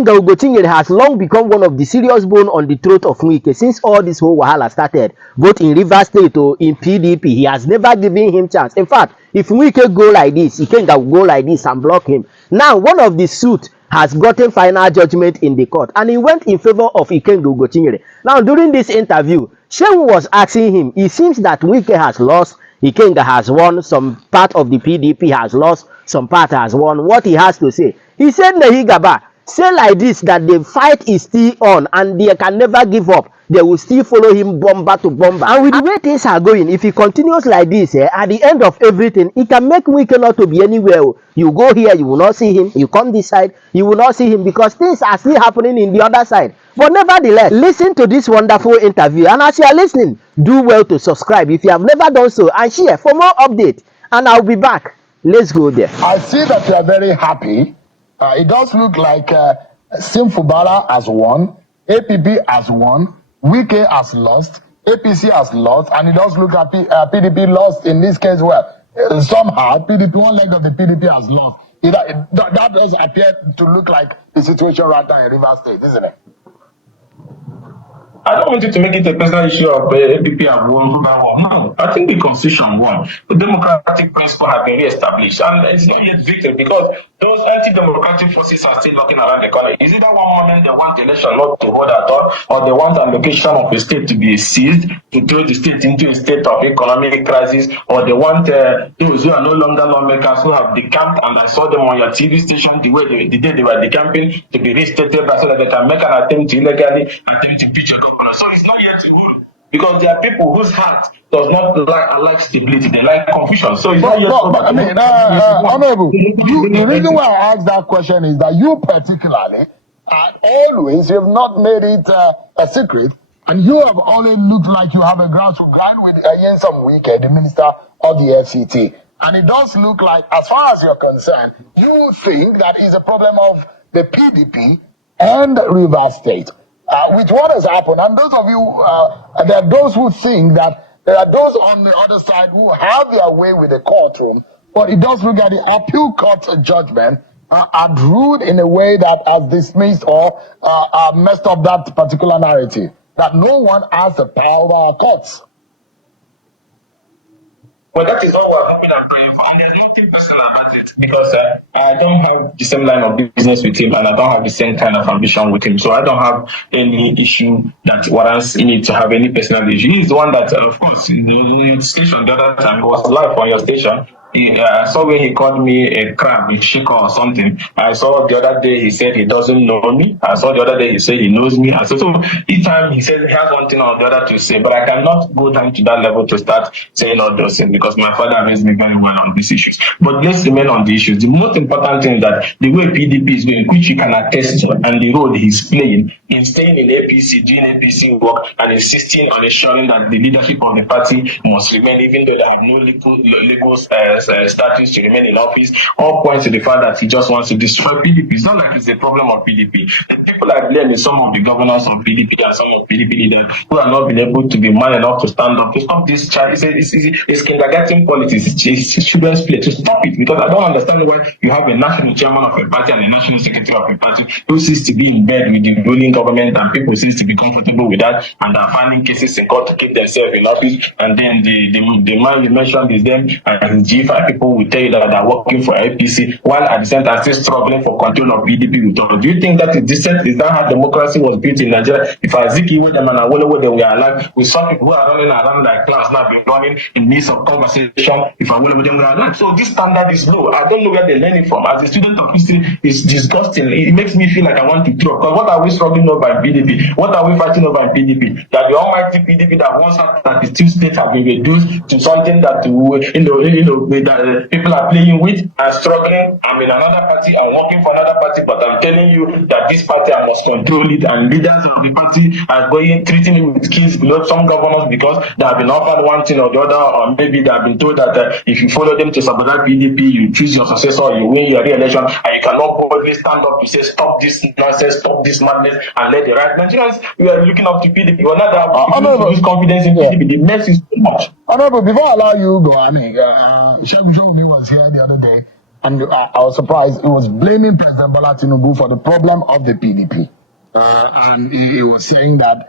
Ikenga Ugochinyere has long become one of the serious bone on the throat of Wike since all this whole wahala started, both in Rivers State or in PDP. He has never given him chance. In fact, if Wike go like this, Ikenga will go like this and block him. Now, one of the suit has gotten final judgment in the court, and he went in favor of Ikenga Ugochinyere. Now, during this interview, Seun was asking him, it seems that Wike has lost, Ikenga has won, some part of the PDP has lost, some part has won. What he has to say? He said, Nehigaba, say like this, that the fight is still on and they can never give up. They will still follow him bomber to bomber. And with the way things are going, if he continues like this, at the end of everything, it can make Wike not to be anywhere. You go here, you will not see him. You come this side, you will not see him, because things are still happening in the other side. But nevertheless, listen to this wonderful interview. And as you are listening, do well to subscribe if you have never done so, and share for more updates. And I'll be back. Let's go there. I see that you are very happy. It does look like Simfubara has won, APP has won, Wike has lost, APC has lost, and it does look like PDP lost in this case well. Somehow, PDP, one leg of the PDP has lost. That does appear to look like the situation right now in Rivers State, isn't it? I don't want you to make it a personal issue of APP have won, who have won. No, I think the constitution won. The democratic principle have been re-established, and it's not yet victory because those anti-democratic forces are still knocking around the corner. Is it that one moment they want the election not to hold at all, or they want a location of a state to be seized, to throw the state into a state of economic crisis, or they want those who are no longer lawmakers who have decamped, and I saw them on your TV station the day they were decamping, to be restated so that they can make an attempt to illegally attempt to pitch a governor. So it's not yet good, because there are people whose heart does not like stability, they like confusion. So it's not yet good. I mean, Honorable, the reason why I asked that question is that you particularly, always, you have not made it a secret, and you have always looked like you have a ground to grind with Nyesom Wike, the minister of the FCT. And it does look like, as far as you're concerned, you think that is a problem of the PDP and Rivers State. With what has happened, and those of you, there are those who think that there are those on the other side who have their way with the courtroom, but it does look at the appeal court judgment are ruled in a way that has dismissed or messed up that particular narrative, that no one has the power of our courts. Well, that is all we're hoping and praying for. And there's nothing personal about it, because I don't have the same line of business with him, and I don't have the same kind of ambition with him. So I don't have any issue that warrants you need to have any personal issue. He's the one that, of course, in your station the other time was live on your station. I saw when he called me a crab, a shaker or something. I saw the other day he said he doesn't know me. I saw the other day he said he knows me. I said, so each time he said he has one thing or the other to say, but I cannot go down to that level to start saying all those things, because my father raised me very well on these issues. But let's remain on the issues. The most important thing is that the way PDP is going, which you can attest to, and the role he's playing in staying in APC, doing APC work, and insisting on ensuring that the leadership of the party must remain, even though they have no legal status to remain in office, all points to the fact that he just wants to destroy PDP. It's not like it's a problem of PDP. The people I blame is some of the governors of PDP and some of PDP leaders who have not been able to be man enough to stand up to stop this child. It's kindergarten politics. It's children's play. To stop it, because I don't understand why you have a national chairman of a party and a national secretary of a party who seems to be in bed with the ruling government, and people seem to be comfortable with that, and are finding cases in court to keep themselves in office. And then the man you mentioned is them and G5 people will tell you that they're working for APC, while at the same time still struggling for control of PDP. Do you think that is decent? Is that how democracy was built in Nigeria? If Azikiwe them and Awolowo they were alive, we saw people who are running around like clowns now be running in midst of conversation. If Awolowo them were alive, so this standard is low. I don't know where they learn it from. As a student of history, it's disgusting. It makes me feel like I want to throw. Because what are we struggling over in PDP? What are we fighting over in PDP? That the almighty PDP that once that the two states have been reduced to something that that people are playing with and struggling. I'm in another party, I'm working for another party, but I'm telling you that this party I must control it, and leaders of the party are treating me with keys below some governors because they have been offered one thing or the other, or maybe they have been told that if you follow them to sabotage PDP, you choose your successor, you win your re-election, and you cannot boldly stand up to say stop this nonsense, stop this madness, and let the right Nigerians, we are looking up to PDP. We're not that lose confidence in PDP. The mess is too much. Honorable, before I allow you to go, Seun was here the other day, And I was surprised. He was blaming President Bola Tinubu for the problem of the PDP. And he was saying that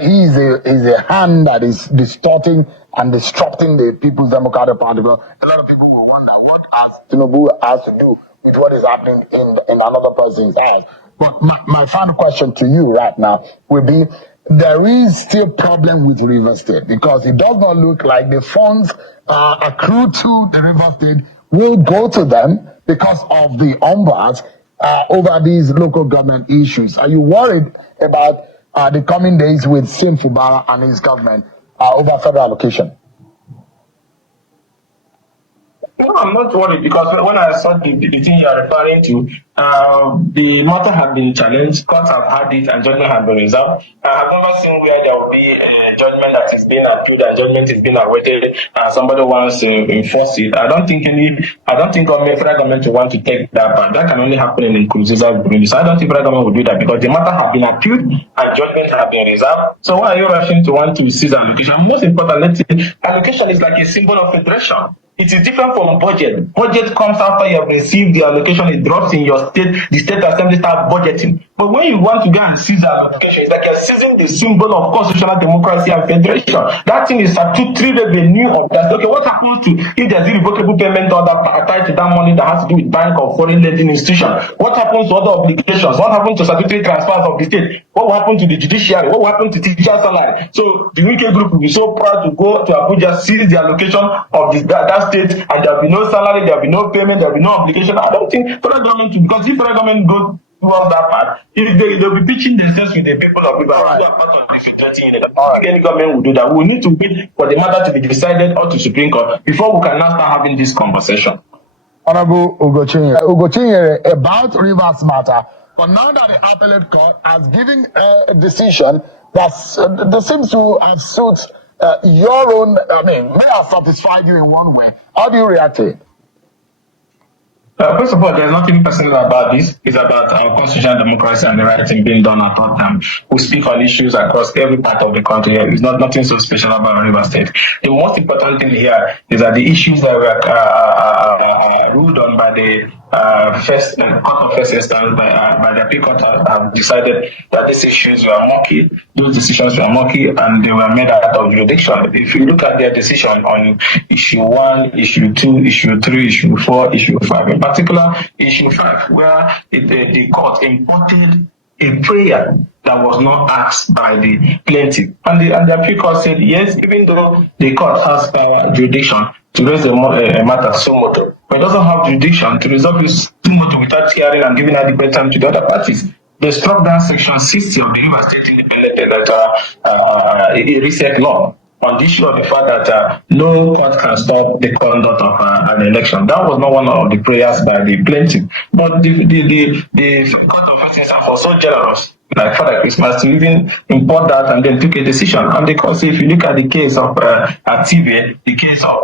he is a hand that is distorting and disrupting the People's Democratic Party. Well, a lot of people will wonder what has Tinubu has to do with what is happening in another person's eyes. But my final question to you right now will be, there is still problem with River State because it does not look like the funds accrued to the River State will go to them because of the unrest over these local government issues. Are you worried about the coming days with Seun and his government over federal allocation? No, I'm not worried because when I saw the thing you are referring to, the matter had been challenged, courts have had it, and judgment has been reserved. I have never seen where there will be a judgment that is being appealed and judgment is being awaited, and somebody wants to enforce it. I don't think federal government will want to take that part. That can only happen in Nkurunziza Burundi. So I don't think federal government will do that because the matter has been appealed and judgment has been reserved. So why are you rushing to want to seize allocation? Most important, let's say, allocation is like a symbol of federation. It is different from budget. Budget comes after you have received the allocation, it drops in your state, the state assembly start budgeting. But when you want to go and seize allocation, it's like you're seizing the symbol of constitutional democracy and federation. That thing is statutory revenue of that. Okay, what happens to if there's irrevocable payment order tied to that money that has to do with bank or foreign lending institution? What happens to other obligations? What happens to statutory transfers of the state? What will happen to the judiciary? What will happen to teacher salary? So the Wike group will be so proud to go to Abuja, seize the allocation of that state, and there will be no salary, there will be no payment, there will be no obligation. I don't think federal government, because if federal government goes towards that part, they'll be pitching themselves with the people of River. I don't think any government will do that. We need to wait for the matter to be decided or to Supreme Court before we can now start having this conversation. Honorable Ugochinyere, about Rivers matter, but now that the appellate court has given a decision that seems to have suited your own, may have satisfied you in one way. How do you react to it? First of all, there's nothing personal about this. It's about our constitutional democracy and the right thing being done at all times. We speak on issues across every part of the country. It's nothing so special about River State. The most important thing here is that the issues that were ruled on by the first court of first instance by the appeal court have decided that these issues were murky. Those decisions were murky and they were made out of jurisdiction. If you look at their decision on issue 1, issue 2, issue 3, issue 4, issue 5, in particular issue 5, where the court imported a prayer that was not asked by the plaintiff. And the appeal court said, yes, even though the court has power jurisdiction to raise a matter so moto, but it doesn't have jurisdiction to resolve this moto without hearing and giving adequate time to the other parties. They struck down section 60 of the River State Independent Reset Law on the issue of the fact that no court can stop the conduct of an election. That was not one of the prayers by the plaintiff. But the court of first instance was so generous, like Father Christmas, to even import that and then took a decision. And because if you look at the case of Active, the case of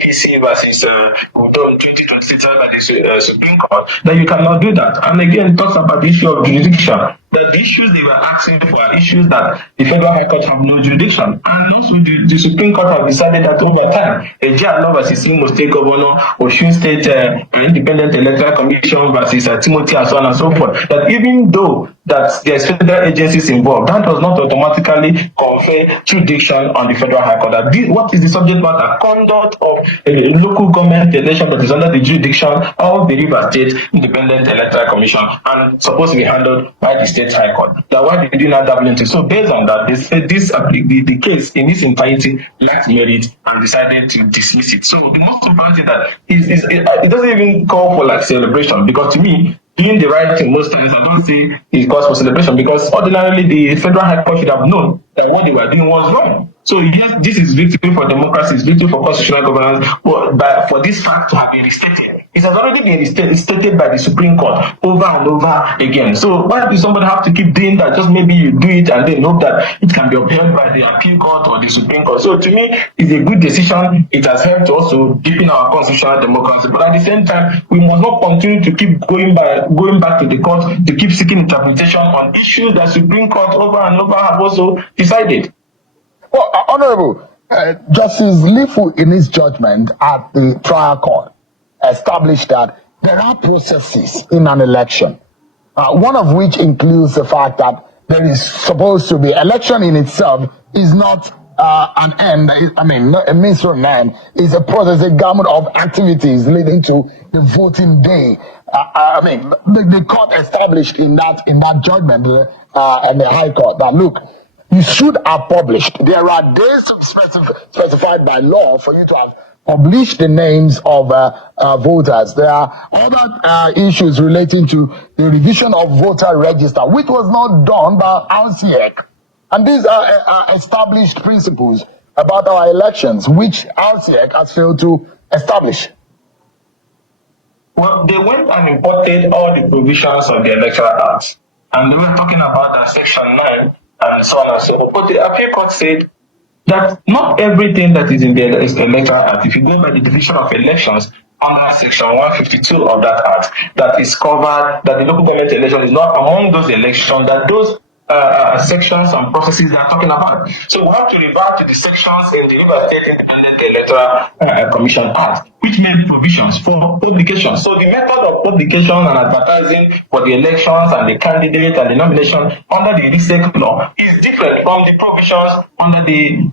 APC versus Udom 2026 by the Supreme Court, that you cannot do that. And again, talks about the issue of jurisdiction. That the issues they were asking for are issues that the Federal High Court have no jurisdiction. And also the Supreme Court have decided that over time, Ejia versus Imo State Governor, Osun State Independent Electoral Commission versus Timothy and so on and so forth, that even though that there's federal agencies involved, that does not automatically confer jurisdiction on the Federal High Court. That what is the subject matter? Conduct of a local government election that is under the jurisdiction of the River State Independent Electoral Commission and supposed to be handled by the State High Court. That why did you not dabble into? So based on that, they said the case in its entirety lacked merit and decided to dismiss it. So the most important thing that it doesn't even call for like celebration, because to me, doing the right thing most times, I don't say it calls for celebration, because ordinarily the Federal High Court should have known that what they were doing was wrong. So yes, this is victory for democracy, it's victory for constitutional governance, but for this fact to have been restated, it has already been restated by the Supreme Court over and over again. So why do somebody have to keep doing that? Just maybe you do it and then hope that it can be upheld by the appeal court or the Supreme Court. So to me, it's a good decision. It has helped to also deepen our constitutional democracy. But at the same time, we must not continue to keep going back to the court to keep seeking interpretation on issues that Supreme Court over and over have also decided. Well, Honorable, Justice Lifu, in his judgment at the trial court, established that there are processes in an election, one of which includes the fact that there is supposed to be election in itself is not an end. I mean, not a means to an end. It's a process, a gamut of activities leading to the voting day. I mean, the court established in that judgment, and the High Court, that look, you should have published. There are days specified by law for you to have published the names of voters. There are other issues relating to the revision of voter register, which was not done by RCEC. And these are established principles about our elections, which RCEC has failed to establish. Well, they went and imported all the provisions of the Electoral Act, and they were talking about that Section 9 and so on and so forth. But the appeal court said that not everything that is in the Electoral Act, if you go by the division of elections under Section 152 of that Act, that is covered, that the local government election is not among those elections, that those sections and processes they are talking about. So we have to revert to the sections in the River State Independent Electoral Commission Act, which made provisions for publication. So the method of publication and advertising for the elections and the candidate and the nomination under the RISEC law is different from the provisions under the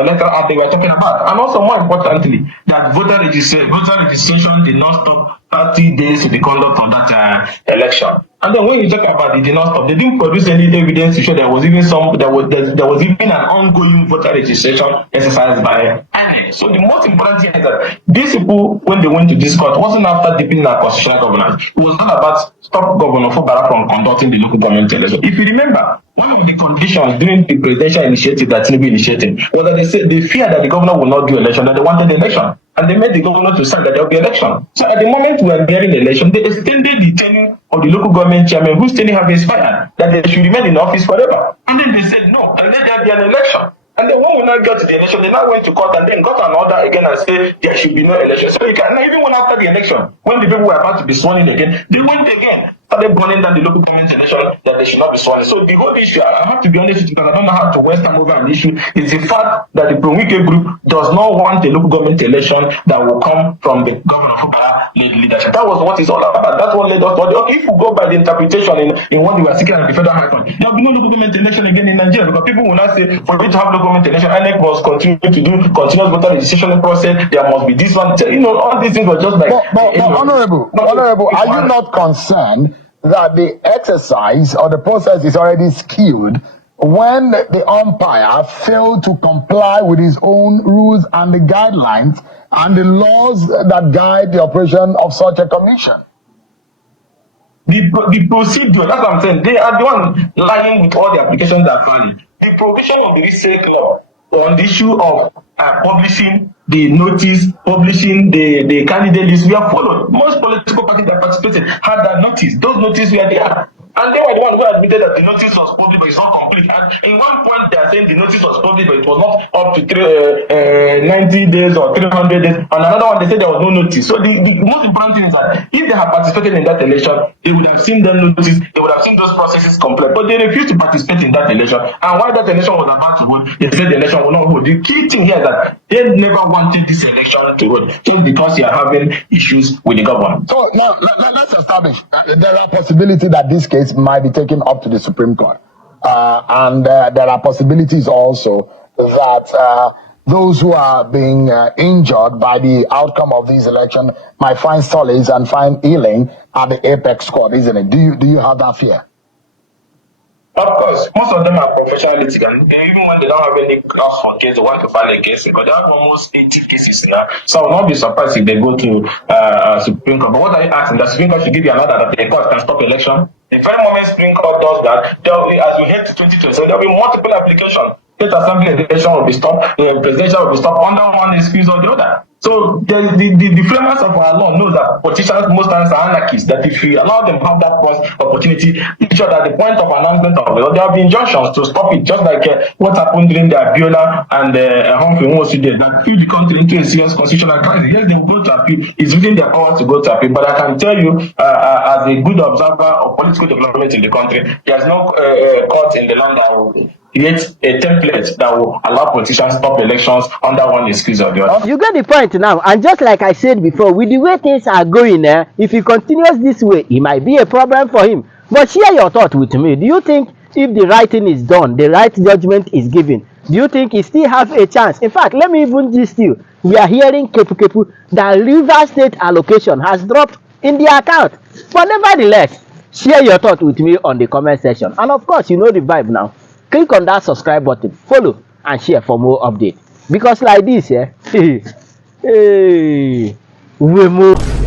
Electoral Act they were talking about. And also, more importantly, that voter registration did not stop 30 days to the conduct of that election. And then when you talk about it, did not stop, they didn't produce any evidence to show there was even an ongoing voter registration exercise by INEC. So the most important thing is that these people, when they went to this court, wasn't after deepening our constitutional governance. It was not about stop Governor Fubara from conducting the local government election. If you remember, one of the conditions during the presidential initiative that Tinubu initiated was that they said they feared that the governor will not do election, that they wanted the election. And they made the governor to sign that there will be election. So at the moment we are nearing the election, they extended the tenure of the local government chairman whose tenure have expired, that they should remain in office forever. And then they said no, and let there be an election. And then when we now get to the election, they now went to court and then got an order again and said there should be no election. So you can even when after the election, when the people were about to be sworn in again, they went again, started burning down the local government election that they should not be sworn in. So the whole issue, I have to be honest with you, because I don't know how to waste time over an issue, is the fact that the Pro-Wike group does not want a local government election that will come from the governor of Fubara leadership. That was what it's all about. That's what led us to if we go by the interpretation in what we were seeking at the federal high court, there will be no local government election again in Nigeria, because people will not say for you to have local government election, INEC must continue to do continuous voter registration process, there must be this one. You know, all these things were just like Honorable, are you not concerned that the exercise or the process is already skewed when the umpire failed to comply with his own rules and the guidelines and the laws that guide the operation of such a commission? The procedure, that's what I'm saying, they are the one lying with all the applications that are valid. The provision of the RISEC law on the issue of publishing the notice, publishing the candidate list, we have followed. Most political parties that participated had that notice. Those notices were there. And they were the ones who admitted that the notice was published, but it's not complete. And in one point, they are saying the notice was published, but it was not up to 90 days or 300 days. And another one, they said there was no notice. So the most important thing is that if they had participated in that election, they would have seen the notice, they would have seen those processes complete. But they refused to participate in that election. And while that election was about to vote, they said the election will not vote. The key thing here is that they never wanted this election to vote, just because they are having issues with the government. So now let's establish there are possibilities that this case might be taken up to the Supreme Court. And there are possibilities also that those who are being injured by the outcome of this election might find solace and find healing at the apex court, isn't it? Do you have that fear? Of course, most of them are professional litigants. Even when they don't have any grounds for case, they want to file a case because they have almost 80 cases now. So I will not be surprised if they go to Supreme Court. But what are you asking? The Supreme Court should give you an order that the court can stop election? The very moment Supreme Court does that, there will be, as we head to 2027, there will be multiple applications. State assembly election will be stopped, presidential will be stopped under one excuse or the other. So the framers of our law know that politicians most times are anarchists, that if we allow them to have that opportunity, each other at the point of announcement of the law, there will be injunctions to stop it, just like what happened during the Abiola and Humphrey Nwosu did, that threw the country into a serious constitutional crisis. Yes, they will go to appeal. It's within their power to go to appeal. But I can tell you, as a good observer of political development in the country, there's no court in the land that will create a template that will allow politicians to stop elections under one excuse or the other. You get the point now, and just like I said before, with the way things are going, if he continues this way, it might be a problem for him. But share your thought with me. Do you think if the right thing is done, the right judgment is given, do you think he still have a chance? In fact, let me even gist you. We are hearing kepu that River State allocation has dropped in the account. But nevertheless, share your thought with me on the comment section. And of course, you know the vibe now. Click on that subscribe button, follow, and share for more updates. Because like this, hey, we move.